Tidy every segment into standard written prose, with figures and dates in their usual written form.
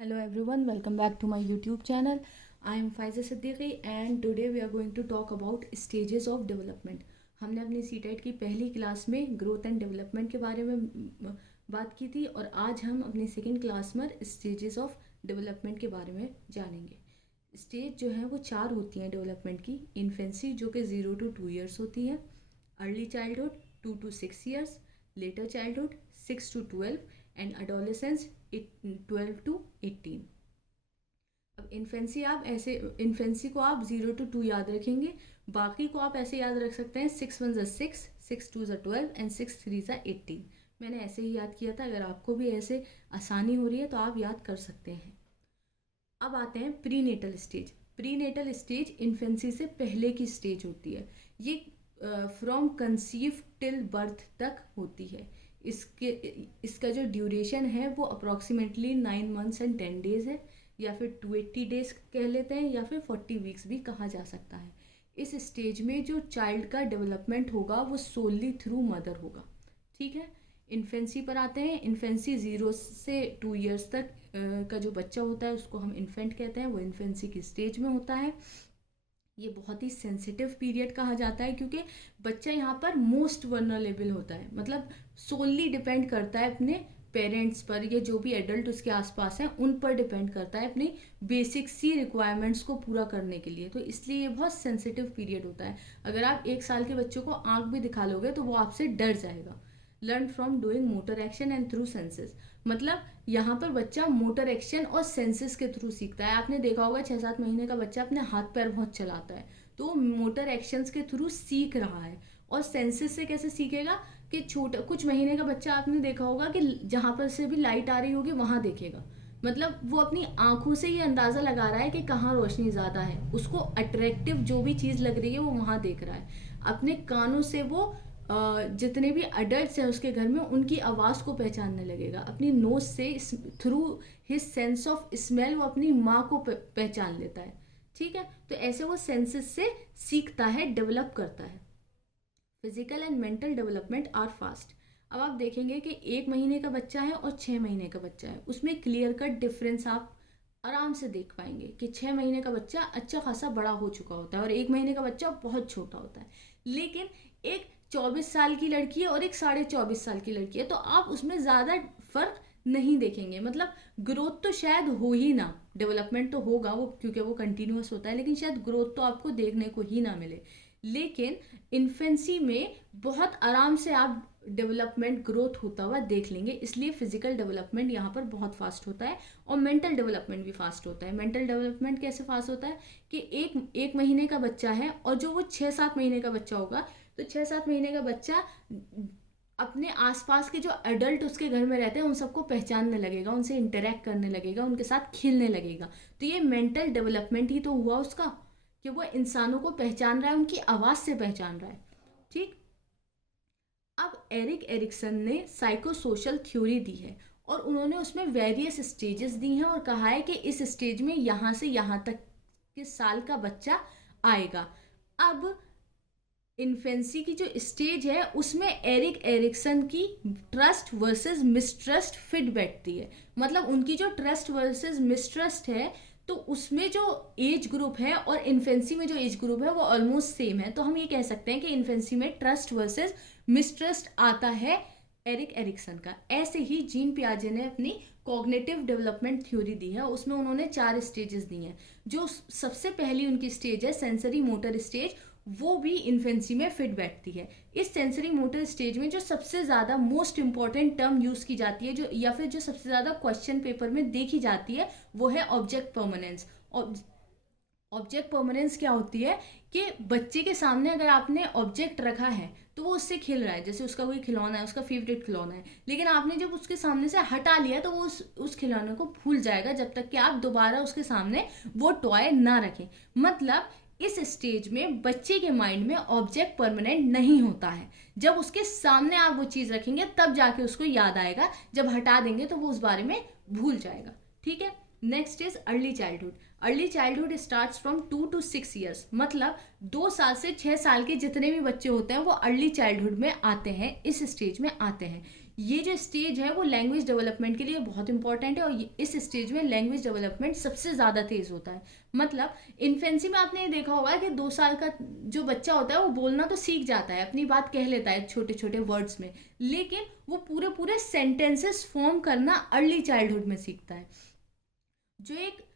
Hello everyone, welcome back to my YouTube channel. I am Faiza Siddiqui and today we are going to talk about stages of development. हमने अपनी CTET की पहली class में growth and development के बारे में बात की थी और आज हम अपनी सेकंड क्लास में स्टेजेस ऑफ डेवलपमेंट के बारे में जानेंगे. स्टेज जो है वो 4 होती हैं डेवलपमेंट की. इन्फेंसी जो कि 0 to 2 years होती है, early childhood 2 to 6 years, letter childhood 6 to 12 and adolescence 12 to 18. अब इन्फेंसी को आप 0 to 2 याद रखेंगे. बाकी को आप ऐसे याद रख सकते हैं 6 1 6, 6 2 12 एंड 6 3 18. मैंने ऐसे ही याद किया था. अगर आपको भी ऐसे आसानी हो रही है तो आप याद कर सकते हैं. अब आते हैं prenatal stage. Prenatal stage infancy से पहले की स्टेज होती है. ये फ्रॉम कंसीव टिल बर्थ तक होती है. इसका जो ड्यूरेशन है वो अप्रॉक्सीमेटली 9 months and 10 days है, या फिर 280 days कह लेते हैं, या फिर 40 weeks भी कहा जा सकता है. इस स्टेज में जो चाइल्ड का डेवलपमेंट होगा वो सोलली थ्रू मदर होगा. ठीक है. इन्फेंसी पर आते हैं. इन्फेंसी 0 से 2 years तक का जो बच्चा होता है उसको हम इन्फेंट कहते हैं. वो इन्फेंसी की स्टेज में होता है. ये बहुत ही सेंसिटिव पीरियड कहा जाता है क्योंकि बच्चा यहाँ पर मोस्ट वनरेबल होता है. मतलब सोलली डिपेंड करता है अपने पेरेंट्स पर या जो भी एडल्ट उसके आसपास हैं उन पर डिपेंड करता है अपनी बेसिक सी रिक्वायरमेंट्स को पूरा करने के लिए. तो इसलिए ये बहुत सेंसिटिव पीरियड होता है. अगर आप 1 साल के बच्चों को आंख भी दिखा लोगे तो वो आपसे डर जाएगा. Learn from doing motor action and through senses. मतलब यहाँ पर बच्चा मोटर एक्शन और सेंसेस के थ्रू सीखता है. आपने देखा होगा 6-7 महीने का बच्चा अपने हाथ पैर बहुत चलाता है तो वो मोटर एक्शंस के थ्रू सीख रहा है. और सेंसेस से कैसे सीखेगा कि छोटा कुछ महीने का बच्चा आपने देखा होगा कि जहाँ पर से भी लाइट आ रही होगी वहाँ देखेगा. मतलब वो अपनी आंखों से ये अंदाज़ा लगा रहा है कि कहाँ रोशनी ज़्यादा है. उसको अट्रैक्टिव जो भी चीज़ लग रही है वो वहाँ देख रहा है. अपने कानों से वो जितने भी अडल्ट्स हैं उसके घर में उनकी आवाज़ को पहचानने लगेगा. अपनी नोज से through his sense of smell वो अपनी माँ को पहचान लेता है. ठीक है. तो ऐसे वो सेंसेस से सीखता है, डेवलप करता है. Physical and mental development are fast. अब आप देखेंगे कि 1 महीने का बच्चा है और 6 महीने का बच्चा है, उसमें क्लियर कट डिफरेंस आप आराम से देख पाएंगे कि 6 महीने का बच्चा अच्छा खासा बड़ा हो चुका होता है और 1 महीने का बच्चा बहुत छोटा होता है. लेकिन एक 24 साल की लड़की है और एक 24.5 साल की लड़की है तो आप उसमें ज़्यादा फर्क नहीं देखेंगे. मतलब ग्रोथ तो शायद हो ही ना, डेवलपमेंट तो होगा वो क्योंकि वो कंटिन्यूअस होता है, लेकिन शायद ग्रोथ तो आपको देखने को ही ना मिले. लेकिन इन्फेंसी में बहुत आराम से आप डेवलपमेंट ग्रोथ होता हुआ देख लेंगे. इसलिए फिजिकल डेवलपमेंट यहाँ पर बहुत फास्ट होता है और मेंटल डेवलपमेंट भी फास्ट होता है. मेंटल डेवलपमेंट कैसे फास्ट होता है कि एक महीने का बच्चा है और जो वो 6-7 महीने का बच्चा होगा तो 6-7 महीने का बच्चा अपने आसपास के जो एडल्ट उसके घर में रहते हैं उन सबको पहचानने लगेगा, उनसे इंटरेक्ट करने लगेगा, उनके साथ खेलने लगेगा. तो ये मेंटल डेवलपमेंट ही तो हुआ उसका कि वो इंसानों को पहचान रहा है, उनकी आवाज़ से पहचान रहा है. ठीक. अब एरिक एरिक्सन ने साइको सोशल थ्योरी दी है और उन्होंने उसमें वेरियस स्टेजेस दी हैं और कहा है कि इस स्टेज में यहाँ से यहाँ तक के साल का बच्चा आएगा. अब इन्फेंसी की जो स्टेज है उसमें एरिक एरिक्सन की ट्रस्ट वर्सेस मिसट्रस्ट फिट बैठती है. मतलब उनकी जो ट्रस्ट वर्सेस मिसट्रस्ट है तो उसमें जो एज ग्रुप है और इन्फेंसी में जो एज ग्रुप है वो ऑलमोस्ट सेम है. तो हम ये कह सकते हैं कि इन्फेंसी में ट्रस्ट वर्सेस मिसट्रस्ट आता है एरिक एरिक्सन का. ऐसे ही जीन पियाजे ने अपनी कॉग्निटिव डेवलपमेंट थ्योरी दी है. उसमें उन्होंने 4 स्टेजेस दी हैं. जो सबसे पहली उनकी स्टेज है सेंसरी मोटर स्टेज, वो भी इन्फेंसी में फिट बैठती है. इस सेंसरी मोटर स्टेज में जो सबसे ज़्यादा मोस्ट इंपॉर्टेंट टर्म यूज़ की जाती है जो या फिर जो सबसे ज़्यादा क्वेश्चन पेपर में देखी जाती है वो है ऑब्जेक्ट परमानेंस. ऑब्जेक्ट परमानेंस क्या होती है कि बच्चे के सामने अगर आपने ऑब्जेक्ट रखा है तो वो उससे खेल रहा है, जैसे उसका कोई खिलौना है, उसका फेवरेट खिलौना है, लेकिन आपने जब उसके सामने से हटा लिया तो वो उस खिलौने को भूल जाएगा जब तक कि आप दोबारा उसके सामने वो टॉय ना रखें. मतलब इस स्टेज में बच्चे के माइंड में ऑब्जेक्ट परमानेंट नहीं होता है. जब उसके सामने आप वो चीज़ रखेंगे तब जाके उसको याद आएगा, जब हटा देंगे तो वो उस बारे में भूल जाएगा. ठीक है. Next is early childhood. Early childhood starts from 2 to 6 years. मतलब 2 साल से 6 साल के जितने भी बच्चे होते हैं वो अर्ली चाइल्डहुड में आते हैं, इस स्टेज में आते हैं. ये जो स्टेज है वो लैंग्वेज डेवलपमेंट के लिए बहुत इंपॉर्टेंट है, और इस स्टेज में लैंग्वेज डेवलपमेंट सबसे ज़्यादा तेज़ होता है। मतलब इन्फेंसी में आपने ये देखा होगा कि 2 साल का जो बच्चा होता है वो बोलना तो सीख जाता है, अपनी बात कह लेता है छोटे छोटे वर्ड्स में, लेकिन वो पूरे पूरे सेंटेंसेस फॉर्म करना अर्ली चाइल्डहुड में सीखता है। जो एक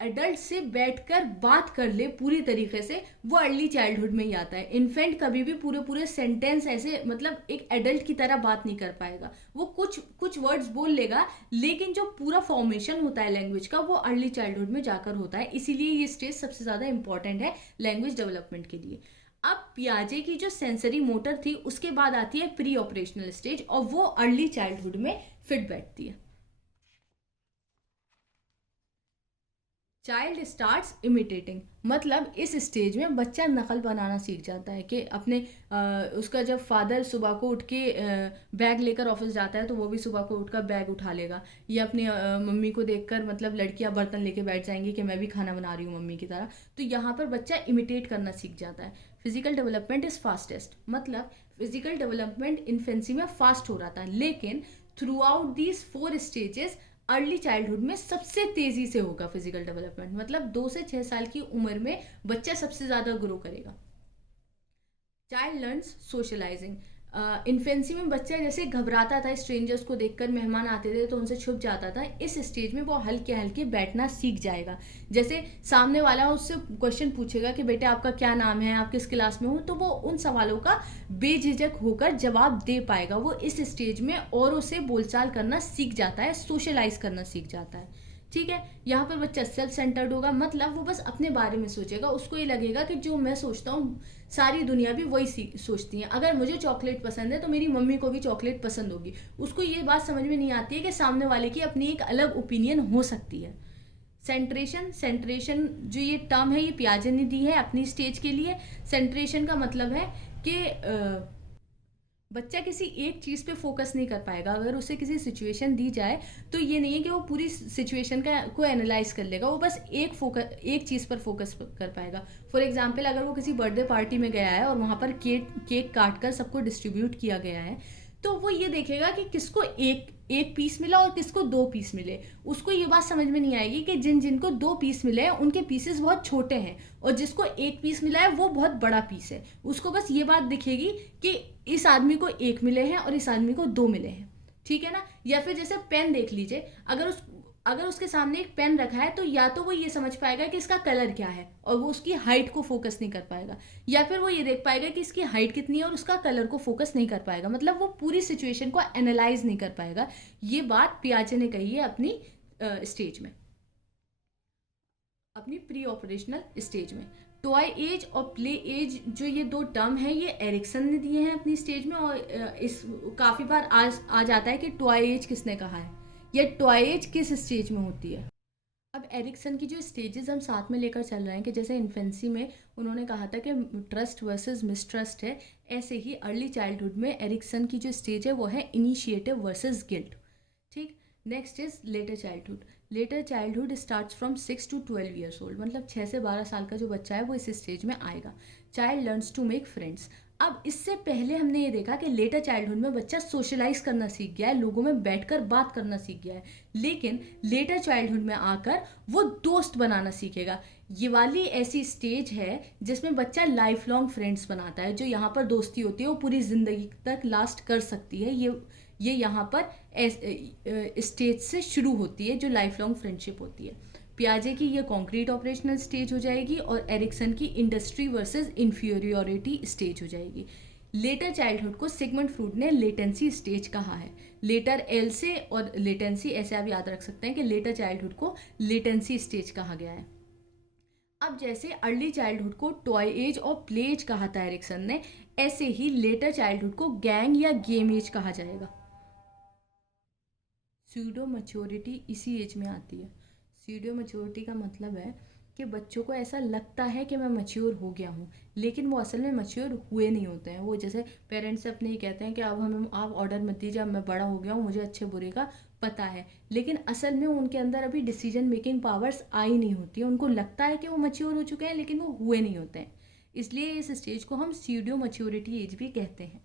एडल्ट से बैठकर बात कर ले पूरी तरीके से, वो अर्ली चाइल्डहुड में ही आता है। इन्फेंट कभी भी पूरे पूरे सेंटेंस ऐसे मतलब एक एडल्ट की तरह बात नहीं कर पाएगा, वो कुछ कुछ वर्ड्स बोल लेगा, लेकिन जो पूरा फॉर्मेशन होता है लैंग्वेज का वो अर्ली चाइल्डहुड में जाकर होता है। इसीलिए ये स्टेज सबसे ज़्यादा इंपॉर्टेंट है लैंग्वेज डेवलपमेंट के लिए। अब पियाजे की जो सेंसरी मोटर थी उसके बाद आती है प्री ऑपरेशनल स्टेज, और वो अर्ली चाइल्डहुड में फिट बैठती है। चाइल्ड स्टार्ट्स इमिटेटिंग, मतलब इस स्टेज में बच्चा नकल बनाना सीख जाता है कि अपने उसका जब फादर सुबह को उठ के बैग लेकर ऑफिस जाता है तो वो भी सुबह को उठकर बैग उठा लेगा, या अपनी मम्मी को देखकर मतलब लड़कियां बर्तन लेके बैठ जाएंगी कि मैं भी खाना बना रही हूँ मम्मी की तरह। तो यहाँ पर बच्चा इमिटेट करना सीख जाता है। फिजिकल डेवलपमेंट इज़ फास्टेस्ट, मतलब फिजिकल डेवलपमेंट इन्फेंसी में फास्ट हो रहा था, लेकिन through out these 4 stages early childhood में सबसे तेजी से होगा फिजिकल डेवलपमेंट। मतलब 2 से 6 साल की उम्र में बच्चा सबसे ज्यादा ग्रो करेगा। चाइल्ड लर्न्स सोशलाइजिंग, इन्फेंसी में बच्चा जैसे घबराता था स्ट्रेंजर्स को देखकर, मेहमान आते थे तो उनसे छुप जाता था, इस स्टेज में वो हल्के हल्के बैठना सीख जाएगा। जैसे सामने वाला उससे क्वेश्चन पूछेगा कि बेटे आपका क्या नाम है, आप किस क्लास में हो, तो वो उन सवालों का बेझिझक होकर जवाब दे पाएगा। वो इस स्टेज में औरों से बोलचाल करना सीख जाता है, सोशलाइज करना सीख जाता है। ठीक है, यहाँ पर बच्चा सेल्फ सेंटर्ड होगा, मतलब वो बस अपने बारे में सोचेगा, उसको ये लगेगा कि जो मैं सोचता हूँ सारी दुनिया भी वही सोचती है। अगर मुझे चॉकलेट पसंद है तो मेरी मम्मी को भी चॉकलेट पसंद होगी। उसको ये बात समझ में नहीं आती है कि सामने वाले की अपनी एक अलग ओपिनियन हो सकती है। सेंट्रेशन, सेंट्रेशन जो ये टर्म है ये पियाजे ने दी है अपनी स्टेज के लिए। सेंट्रेशन का मतलब है कि बच्चा किसी एक चीज़ पे फोकस नहीं कर पाएगा। अगर उसे किसी सिचुएशन दी जाए तो ये नहीं है कि वो पूरी सिचुएशन का को एनालाइज कर लेगा, वो बस एक चीज़ पर फोकस कर पाएगा। फॉर एग्जांपल, अगर वो किसी बर्थडे पार्टी में गया है और वहाँ पर केक काट कर सबको डिस्ट्रीब्यूट किया गया है, तो वो ये देखेगा कि किसको एक एक पीस मिला और किसको 2 पीस मिले। उसको ये बात समझ में नहीं आएगी कि जिनको 2 पीस मिले हैं उनके पीसेस बहुत छोटे हैं, और जिसको एक पीस मिला है वो बहुत बड़ा पीस है। उसको बस ये बात दिखेगी कि इस आदमी को एक मिले हैं और इस आदमी को 2 मिले हैं। ठीक है ना। या फिर जैसे पेन देख लीजिए, अगर उसके सामने एक पेन रखा है तो या तो वो ये समझ पाएगा कि इसका कलर क्या है और वो उसकी हाइट को फोकस नहीं कर पाएगा, या फिर वो ये देख पाएगा कि इसकी हाइट कितनी है और उसका कलर को फोकस नहीं कर पाएगा। मतलब वो पूरी सिचुएशन को एनालाइज नहीं कर पाएगा। ये बात पियाजे ने कही है अपनी स्टेज में, अपनी प्री ऑपरेशनल स्टेज में। टॉय एज और प्ले एज जो ये 2 टर्म है ये एरिक्सन ने दिए हैं अपनी स्टेज में, और इस काफ़ी बार आ जाता है कि टॉय एज किसने कहा है या टॉय एज किस स्टेज में होती है। अब एरिक्सन की जो स्टेजेस हम साथ में लेकर चल रहे हैं कि जैसे इन्फेंसी में उन्होंने कहा था कि ट्रस्ट वर्सेस मिसट्रस्ट है, ऐसे ही अर्ली चाइल्डहुड में एरिक्सन की जो स्टेज है वो है इनिशिएटिव वर्सेस गिल्ट। ठीक। Next is letter childhood. Letter childhood starts from 6 to 12 years old, मतलब 6 से 12 साल का जो बच्चा है वो इस स्टेज में आएगा। Child learns to make friends. अब इससे पहले हमने ये देखा कि लेटर चाइल्डहुड में बच्चा सोशलाइज करना सीख गया है, लोगों में बैठकर बात करना सीख गया है, लेकिन लेटर चाइल्डहुड में आकर वो दोस्त बनाना सीखेगा। ये वाली ऐसी स्टेज है जिसमें बच्चा लाइफ लॉन्ग फ्रेंड्स बनाता है। जो यहाँ पर दोस्ती होती है वो पूरी ज़िंदगी तक लास्ट कर सकती है। ये यहाँ पर स्टेज से शुरू होती है जो लाइफ लॉन्ग फ्रेंडशिप होती है। पियाजे की ये कॉन्क्रीट ऑपरेशनल स्टेज हो जाएगी और एरिक्सन की इंडस्ट्री वर्सेस इंफीरियोरिटी स्टेज हो जाएगी। लेटर चाइल्डहुड को सिगमंड फ्रूड ने लेटेंसी स्टेज कहा है। लेटर एल से और लेटेंसी ऐसे आप याद रख सकते हैं कि लेटर चाइल्डहुड को लेटेंसी स्टेज कहा गया है। अब जैसे अर्ली चाइल्डहुड को टॉय एज और प्ले एज कहा था एरिक्सन ने, ऐसे ही लेटर चाइल्डहुड को गैंग या गेम एज कहा जाएगा। स्यूडो मैच्योरिटी इसी एज में आती है। स्यूडो मैच्योरिटी का मतलब है कि बच्चों को ऐसा लगता है कि मैं मैच्योर हो गया हूँ, लेकिन वो असल में मैच्योर हुए नहीं होते हैं। वो जैसे पेरेंट्स से अपने ही कहते हैं कि अब हमें आप ऑर्डर मत दीजिए, अब मैं बड़ा हो गया हूँ, मुझे अच्छे बुरे का पता है, लेकिन असल में उनके अंदर अभी डिसीजन मेकिंग पावर्स आई नहीं होती है। उनको लगता है कि वो मैच्योर हो चुके हैं लेकिन वो हुए नहीं होते हैं। इसलिए इस स्टेज को हम स्यूडो मैच्योरिटी एज भी कहते हैं।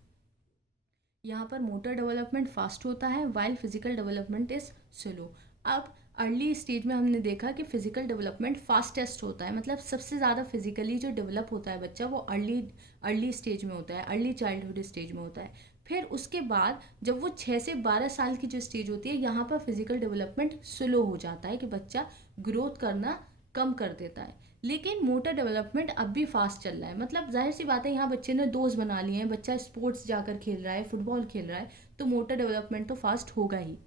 यहाँ पर मोटर डेवलपमेंट फास्ट होता है while physical development is slow. अब अर्ली स्टेज में हमने देखा कि फिजिकल डेवलपमेंट फास्टेस्ट होता है, मतलब सबसे ज़्यादा फिजिकली जो डेवलप होता है बच्चा वो अर्ली स्टेज में होता है, अर्ली चाइल्डहुड स्टेज में होता है। फिर उसके बाद जब वो 6 से 12 साल की जो स्टेज होती है यहाँ पर फिजिकल डेवलपमेंट स्लो हो जाता है कि बच्चा ग्रोथ करना कम कर देता है। लेकिन मोटर डेवलपमेंट अब भी फास्ट चल रहा है, मतलब जाहिर सी बात है यहाँ बच्चे ने दोस्त बना लिए हैं, बच्चा स्पोर्ट्स जाकर खेल रहा है, फुटबॉल खेल रहा है, तो मोटर डेवलपमेंट तो फास्ट होगा ही।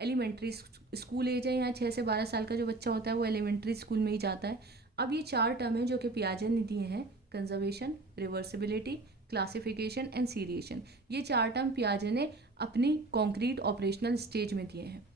एलिमेंट्री स्कूल एज है, यहाँ 6 से 12 साल का जो बच्चा होता है वो एलिमेंट्री स्कूल में ही जाता है। अब ये 4 टर्म है जो कि पियाजे ने दिए हैं, conservation, reversibility, classification and seriation. ये 4 टर्म पियाजे ने अपनी कॉन्क्रीट ऑपरेशनल स्टेज में दिए हैं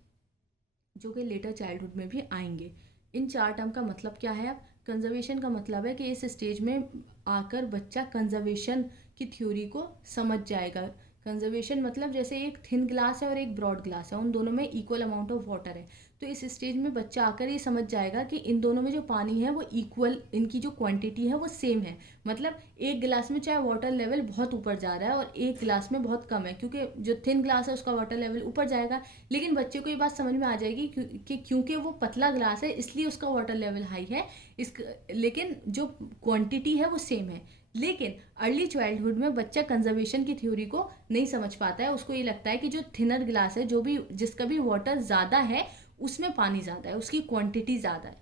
जो कि लेटर चाइल्डहुड में भी आएंगे। इन 4 टर्म का मतलब क्या है? अब कंजर्वेशन का मतलब है कि इस स्टेज में आकर बच्चा कंजर्वेशन की थ्योरी को समझ जाएगा। कंजर्वेशन मतलब जैसे एक थिन ग्लास है और एक ब्रॉड ग्लास है, उन दोनों में इक्वल अमाउंट ऑफ वाटर है, तो इस स्टेज में बच्चा आकर ये समझ जाएगा कि इन दोनों में जो पानी है वो इक्वल, इनकी जो क्वांटिटी है वो सेम है। मतलब एक गिलास में चाहे वाटर लेवल बहुत ऊपर जा रहा है और एक गिलास में बहुत कम है, क्योंकि जो थिन ग्लास है उसका वाटर लेवल ऊपर जाएगा, लेकिन बच्चे को ये बात समझ में आ जाएगी कि क्योंकि वो पतला ग्लास है इसलिए उसका वाटर लेवल हाई है, इस लेकिन जो क्वांटिटी है वो सेम है। लेकिन अर्ली चाइल्डहुड में बच्चा कंजर्वेशन की थ्योरी को नहीं समझ पाता है, उसको ये लगता है कि जो थिनर ग्लास है, जो भी जिसका भी वाटर ज़्यादा है उसमें पानी ज़्यादा है, उसकी क्वांटिटी ज़्यादा है।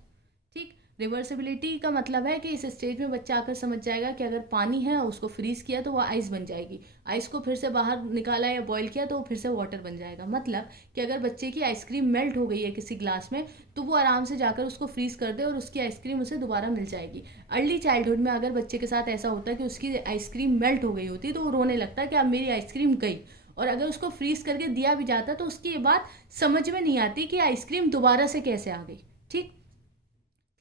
ठीक। रिवर्सिबिलिटी का मतलब है कि इस स्टेज में बच्चा आकर समझ जाएगा कि अगर पानी है और उसको फ्रीज किया तो वो आइस बन जाएगी, आइस को फिर से बाहर निकाला या बॉईल किया तो वो फिर से वाटर बन जाएगा। मतलब कि अगर बच्चे की आइसक्रीम मेल्ट हो गई है किसी ग्लास में तो वो आराम से जाकर उसको फ्रीज कर दे और उसकी आइसक्रीम उसे दोबारा मिल जाएगी। अर्ली चाइल्डहुड में अगर बच्चे के साथ ऐसा होता है कि उसकी आइसक्रीम मेल्ट हो गई होती तो वो रोने लगता है कि अब मेरी आइसक्रीम गई, और अगर उसको फ्रीज करके दिया भी जाता तो उसकी ये बात समझ में नहीं आती कि आइसक्रीम दोबारा से कैसे आ गई। ठीक।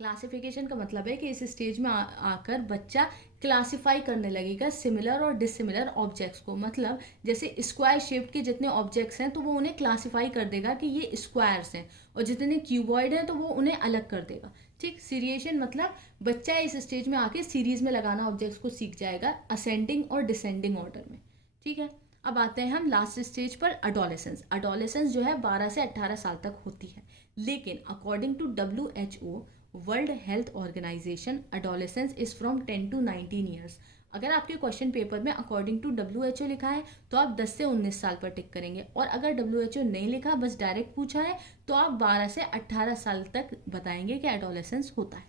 क्लासिफिकेशन का मतलब है कि इस स्टेज में आकर बच्चा क्लासिफाई करने लगेगा सिमिलर और डिसिमिलर ऑब्जेक्ट्स को। मतलब जैसे स्क्वायर शेप के जितने ऑब्जेक्ट्स हैं तो वो उन्हें क्लासिफाई कर देगा कि ये स्क्वायर्स हैं, और जितने क्यूबॉइड हैं तो वो उन्हें अलग कर देगा। ठीक। सीरिएशन मतलब बच्चा इस स्टेज में आके सीरीज में लगाना ऑब्जेक्ट्स को सीख जाएगा, असेंडिंग और डिसेंडिंग ऑर्डर में। ठीक है। अब आते हैं हम लास्ट स्टेज पर, अडोलेसेंस। अडोलेसेंस जो है 12 से 18 साल तक होती है, लेकिन according to WHO world health organisation adolescence is from 10 to 19 years. अगर आपके क्वेश्चन पेपर में अकॉर्डिंग टू WHO लिखा है तो आप 10 से 19 साल पर टिक करेंगे, और अगर WHO नहीं लिखा, बस डायरेक्ट पूछा है, तो आप 12 से 18 साल तक बताएंगे कि एडोलेसेंस होता है।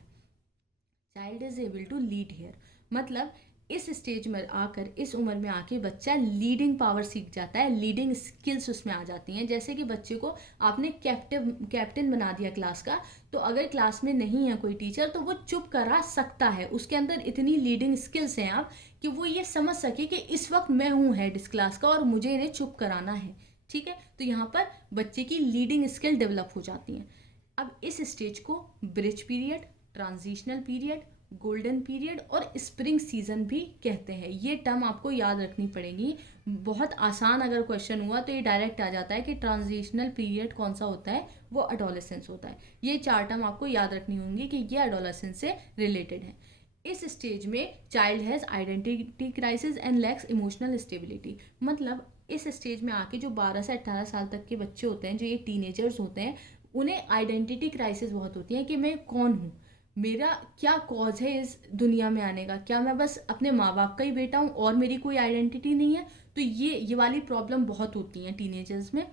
Child is able to lead here, मतलब इस स्टेज में आकर, इस उम्र में आके बच्चा लीडिंग पावर सीख जाता है, लीडिंग स्किल्स उसमें आ जाती हैं। जैसे कि बच्चे को आपने कैप्टन बना दिया क्लास का, तो अगर क्लास में नहीं है कोई टीचर तो वो चुप करा सकता है, उसके अंदर इतनी लीडिंग स्किल्स हैं आप कि वो ये समझ सके कि इस वक्त मैं हूँ हेड इस क्लास का और मुझे इन्हें चुप कराना है। ठीक है। तो यहाँ पर बच्चे की लीडिंग स्किल डेवलप हो जाती हैं। अब इस स्टेज को bridge period, transitional period, golden period और स्प्रिंग सीजन भी कहते हैं। ये टर्म आपको याद रखनी पड़ेगी, बहुत आसान अगर क्वेश्चन हुआ तो ये डायरेक्ट आ जाता है कि ट्रांजिशनल पीरियड कौन सा होता है, वो एडोलेसेंस होता है। ये 4 टर्म आपको याद रखनी होंगी कि ये एडोलेसेंस से रिलेटेड है। इस स्टेज में child has identity crisis and lakhs emotional stability. मतलब इस स्टेज में आके जो 12 से 18 साल तक के बच्चे होते हैं, जो ये टीनेजर्स होते हैं, उन्हें आइडेंटिटी क्राइसिस बहुत होती है कि मैं कौन हूँ, मेरा क्या कॉज है इस दुनिया में आने का, क्या मैं बस अपने माँ बाप का ही बेटा हूँ और मेरी कोई आइडेंटिटी नहीं है। तो ये वाली प्रॉब्लम बहुत होती हैं टीनेजर्स में।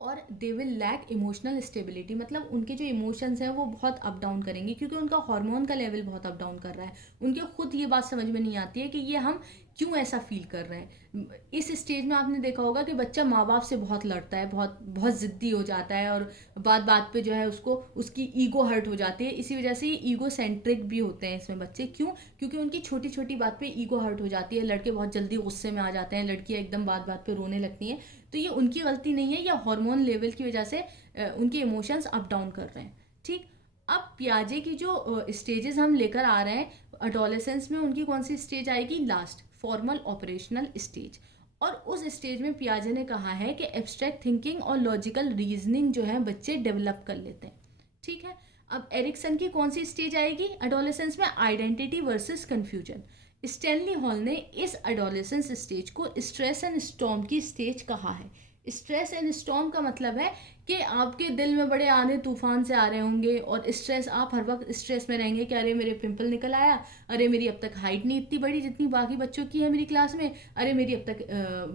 और they will lack emotional stability, मतलब उनके जो इमोशंस हैं वो बहुत अप डाउन करेंगे, क्योंकि उनका हार्मोन का लेवल बहुत अप डाउन कर रहा है। उनके खुद ये बात समझ में नहीं आती है कि ये हम क्यों ऐसा फील कर रहे हैं। इस स्टेज में आपने देखा होगा कि बच्चा माँ बाप से बहुत लड़ता है, बहुत बहुत ज़िद्दी हो जाता है, और बात बात पे जो है उसको उसकी ईगो हर्ट हो जाती है। इसी वजह से ये ईगो सेंट्रिक भी होते हैं इसमें बच्चे। क्यों? क्योंकि उनकी छोटी छोटी बात पे ईगो हर्ट हो जाती है। लड़के बहुत जल्दी गुस्से में आ जाते हैं, लड़कियाँ एकदम बात बात पे रोने लगती हैं। तो ये उनकी गलती नहीं है, या हार्मोन लेवल की वजह से उनके इमोशंस अप डाउन कर रहे हैं। ठीक। अब पियाजे की जो स्टेजेस हम लेकर आ रहे हैं अडोलेसेंस में, उनकी कौन सी स्टेज आएगी? Last, formal operational stage. और उस स्टेज में पियाजे ने कहा है कि एब्स्ट्रैक्ट थिंकिंग और लॉजिकल रीजनिंग जो है बच्चे डेवलप कर लेते हैं। ठीक है। अब एरिक्सन की कौन सी स्टेज आएगी अडोलेसेंस में? Identity versus confusion. Stanley hall ने इस एडोलेसेंस स्टेज को स्ट्रेस एंड स्टॉर्म की स्टेज कहा है। स्ट्रेस एंड स्टॉर्म का मतलब है कि आपके दिल में बड़े आंधी तूफान से आ रहे होंगे और स्ट्रेस, आप हर वक्त स्ट्रेस में रहेंगे कि अरे मेरे पिंपल निकल आया, अरे मेरी अब तक हाइट नहीं इतनी बड़ी जितनी बाकी बच्चों की है मेरी क्लास में, अरे मेरी अब तक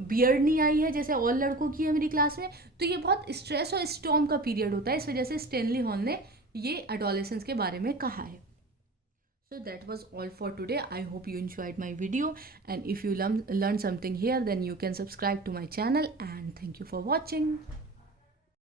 बियर्ड नहीं आई है जैसे और लड़कों की है मेरी क्लास में। तो ये बहुत स्ट्रेस और स्टॉर्म का पीरियड होता है, इस वजह से स्टैनली हॉल ने ये एडोलेसेंस के बारे में कहा है। So that was all for today. I hope you enjoyed my video, and if you learned something here, then you can subscribe to my channel, and thank you for watching.